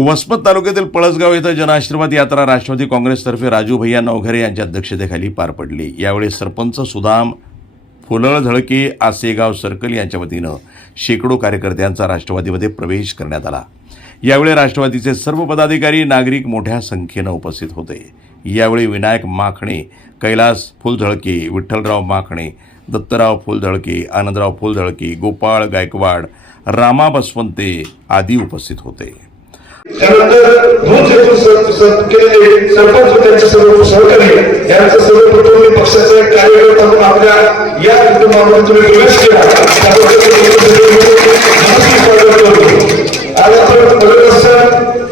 वसमत तालुक्यातील पळसगाव इथं जनआशीर्वाद यात्रा राष्ट्रवादी काँग्रेसतर्फे राजू भैया नवघरे यांच्या अध्यक्षतेखाली पार पडली. यावेळी सरपंच सुदाम फुलळ झळके आसेगाव सर्कल यांच्या वतीनं शेकडो कार्यकर्त्यांचा राष्ट्रवादीमध्ये प्रवेश करण्यात आला. यावेळी राष्ट्रवादीचे सर्व पदाधिकारी नागरिक मोठ्या संख्येनं उपस्थित होते. यावेळी विनायक माखणे कैलास फुलझळके विठ्ठलराव माखणे दत्तराव फुलझळके आनंदराव फुलझळके गोपाळ गायकवाड रामा बसवंते आदी उपस्थित होते. त्यानंतर दोन हेतू केलेले सरपंच त्यांचे सर्व सहकारी यांचं सर्वप्रथम मी पक्षाचा एक कार्यकर्ता म्हणून आपल्या या कुटुंबामध्ये तुम्ही प्रवेश केला. आज आपण बघत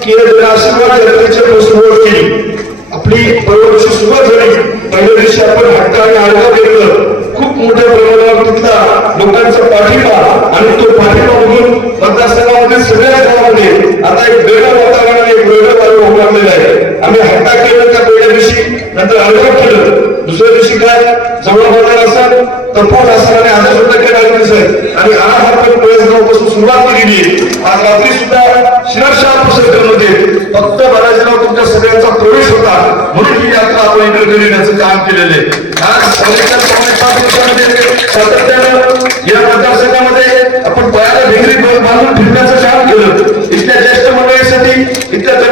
की या जनआशीर्वाद सुरुवात केली आपली परवाची सुरुवात झाली. पहिल्या दिवशी आपण हक्का आणि केलं खूप मोठ्या प्रमाणावर तिथला लोकांचा पाठिंबा आणि तो पाठिंबा बघून मतदारसंघामध्ये सगळ्या गावामध्ये आता एक वेगळं वातावरण आणि एक वेगळं वारं उभारलेलं आहे आम्ही हट्टा केलं त्या पहिल्या दिवशी नंतर अलगाव केलं. दुसऱ्या दिवशी काय? जवळ बाजार असेल तपोन असाल आणि आता सुद्धा केला दिसत आणि आज आपण पळसगावपासून सुरुवात केलेली आहे. आज रात्री सुद्धा शिरशाह सर्कलमध्ये फक्त बालाजीराव तुमच्या सगळ्यांचा प्रवेश होता. म्हणून ही यात्रा आपण इकडे घेण्याचं काम केलेलं आहे. आज सातत्यानं या मतदारसंघामध्ये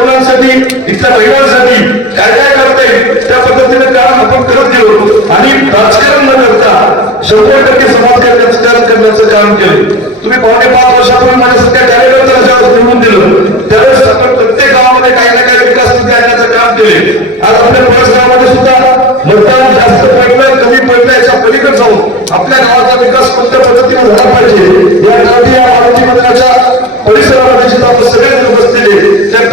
मुलांसाठी इथल्या महिलांसाठी काय काय करता येईल त्या पद्धतीने काम आपण करत गेलो. आणि राजकारण न करता शंभर टक्के समाज करण्याचं काम केलं. तुम्ही पावणे पाच वर्षापूर्वी माझ्या सध्या ज्यावेळेस निवडून दिलं त्यावेळेस आपण प्रत्येक गावामध्ये काही ना काही विकास निधी आणण्याचं काम केले. आज आपल्या पळस गावामध्ये सुद्धा मतदान जास्त पडलं कमी पडलं याच्या पलीकडे जाऊन आपल्या गावाचा विकास कोणत्या पद्धतीने झाला पाहिजे या गावी या मारुती मंदिराच्या परिसरामध्ये जिथं आपण सगळे लोक बसलेले त्या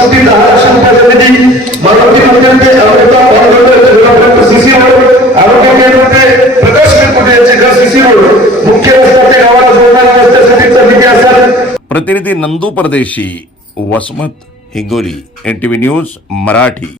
कोटी दहा लक्ष रुपयाचा निधी मारुती मंदिर अमृता डेव्हलपमेंट सीसी रोड आरोग्य प्रकाश यांचे घर सीसी रोड मुख्य रस्ता ते गावाला रस्त्यासाठीचा निधी असेल. प्रतिनिधी नंदू परदेशी वसमत हिंगोली एनटीव्ही न्यूज मराठी.